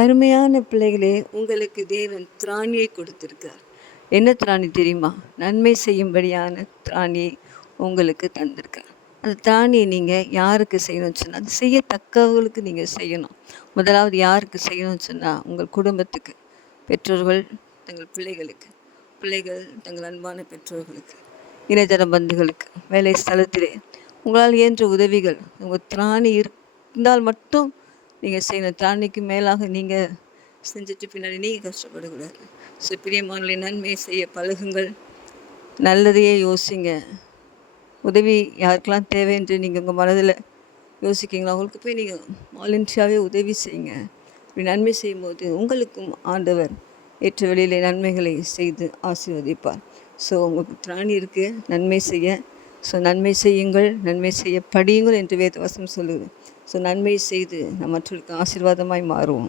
அருமையான பிள்ளைகளே, உங்களுக்கு தேவன் திராணியை கொடுத்திருக்கார். என்ன திராணி தெரியுமா? நன்மை செய்யும்படியான திராணியை உங்களுக்கு தந்திருக்கார். அந்த திராணியை நீங்கள் யாருக்கு செய்யணும்னு சொன்னால், அது செய்யத்தக்கவர்களுக்கு நீங்கள் செய்யணும். முதலாவது யாருக்கு செய்யணும்னு சொன்னால், உங்கள் குடும்பத்துக்கு, பெற்றோர்கள் தங்கள் பிள்ளைகளுக்கு, பிள்ளைகள் தங்கள் அன்பான பெற்றோர்களுக்கு, இணையதள பந்துகளுக்கு, வேலை ஸ்தலத்திலே உங்களால் இயன்ற உதவிகள் உங்கள் திராணி இருந்தால் மட்டும் நீங்கள் செய்யணும். திராணிக்கு மேலாக நீங்கள் செஞ்சுட்டு பின்னாடி நீங்கள் கஷ்டப்படக்கூடாது. ஸோ பிரியமானவர்களே, நன்மையை செய்ய பழகுங்கள், நல்லதையே யோசிங்க. உதவி யாருக்கெல்லாம் தேவை என்று நீங்கள் உங்கள் மனதில் யோசிக்கிங்களோ அவங்களுக்கு போய் நீங்கள் வாலண்டியராகவே உதவி செய்யுங்க. இப்படி நன்மை செய்யும்போது உங்களுக்கும் ஆண்டவர் ஏற்ற வழியிலே நன்மைகளை செய்து ஆசீர்வதிப்பார். ஸோ உங்களுக்கு திராணி இருக்குது நன்மை செய்ய. ஸோ நன்மை செய்யுங்கள், நன்மை செய்ய படியுங்கள் என்று வேத வசனம் சொல்லுது. ஸோ நன்மை செய்து நம் மற்றவர்களுக்கு ஆசீர்வாதமாய் மாறுவோம்.